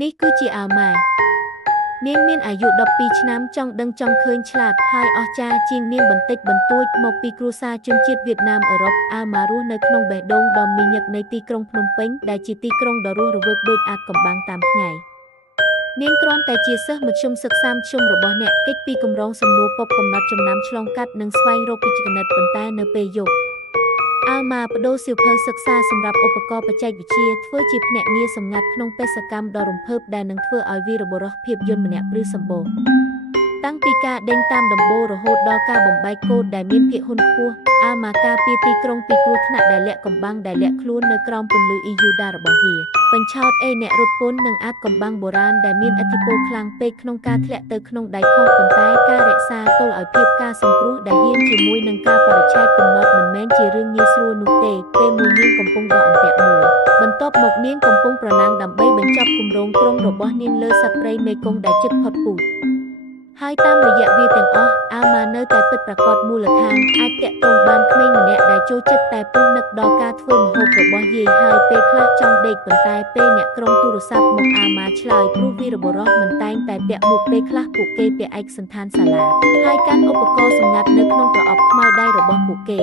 នេះគឺជាអាវម៉ានាងមានអាយុ12ឆ្នាំចង់ដឹងចង់ឃើញឆ្លាតហើយអស្ចារ្យជាងនាងបន្តិចបន្តួចមកពីគ្រួសារជនជាតិវៀតណាមអឺរ៉ុបអាវម៉ារស់នៅក្នុងបេះដូងដ៏មានញឹកនៃទីក្រុងភ្នំពេញដែលជាទីក្រុងដ៏រស់រវើកដូចអាថ៌កំបាំងតាមថ្ងៃនាងគ្រាន់តែជាសិស្សមធ្យមសិក្សាមធ្យមរបស់អ្នកគេចពីកម្រងសំណួរប៉ុបកំណត់ចំណាំឆ្លងកាត់និងស្វែងរកវិជ្ជាគណិតប៉ុន្តែនៅពេលយប់អាវម៉ាបដូរសៀវភៅសិក្សាសម្រាប់ឧបករណ៍បច្ចេកវិទ្យាធ្វើជាភ្នាក់ងារសម្ងាត់ក្នុងបេសកកម្មដ៏រំភើបដែលនឹងធ្វើឲ្យវីរបុរសភាពយន្តម្នាក់ព្រឺសម្បូរតាំងពីការដេញតាមដំបូលរហូតដល់ការបំបែកកូដដែលមានភាគហ៊ុនខ្ពស់អាវម៉ាការពារទីក្រុងពីគ្រោះថ្នាក់ដែលលាក់កំបាំងដែលលាក់ខ្លួននៅក្រោមពន្លឺអ៊ីយូដារបស់វាបញ្ឆោតអ្នករត់ពន្ធនិងអាថ៌កំបាំងបុរាណដែលមានឥទ្ធិពលខ្លាំងពេកក្នុងការធ្លាក់ទៅក្នុងដៃខុសប៉ុន្តែការរក្សាទល់ឲ្យភាពការសង្គ្រោះដែលហ៊ានជាមួយនឹងការបរិច្ឆេទកំណត់មិនមែនជារឿងងាយស្រួលនោះទេពេលមួយនាងកំពុងដកអន្ទាក់មួយបន្ទាប់មកនាងកំពុងប្រណាំងដើម្បីបញ្ចប់គម្រោងក្រុងរបស់នាងលើសត្វព្រៃមេគង្គដែលជិតផុតពូជហើយតាមរយៈវាទាំងអស់អាវម៉ានៅតែពិតប្រាកដមូលដ្ឋានអាចតាក់ទងបានក្មេងម្នាក់ដែលចូលចិត្តតែពុះនឹកដល់ការធ្វើម្ហូបរបស់យាយហើយពេលខ្លះចង់ដេកប៉ុន្តែពេលអ្នកក្រុមទូរស័ព្ទមកអាវម៉ាឆ្លើយព្រោះវីរបុរសមិនតែងតែពាក់មួកពេលខ្លះពួកគេពាក់ឯកសណ្ឋានសាលាហើយកាន់ឧបករណ៍សម្ងាត់នៅក្នុងប្រអប់ខ្មៅដៃរបស់ពួកគេ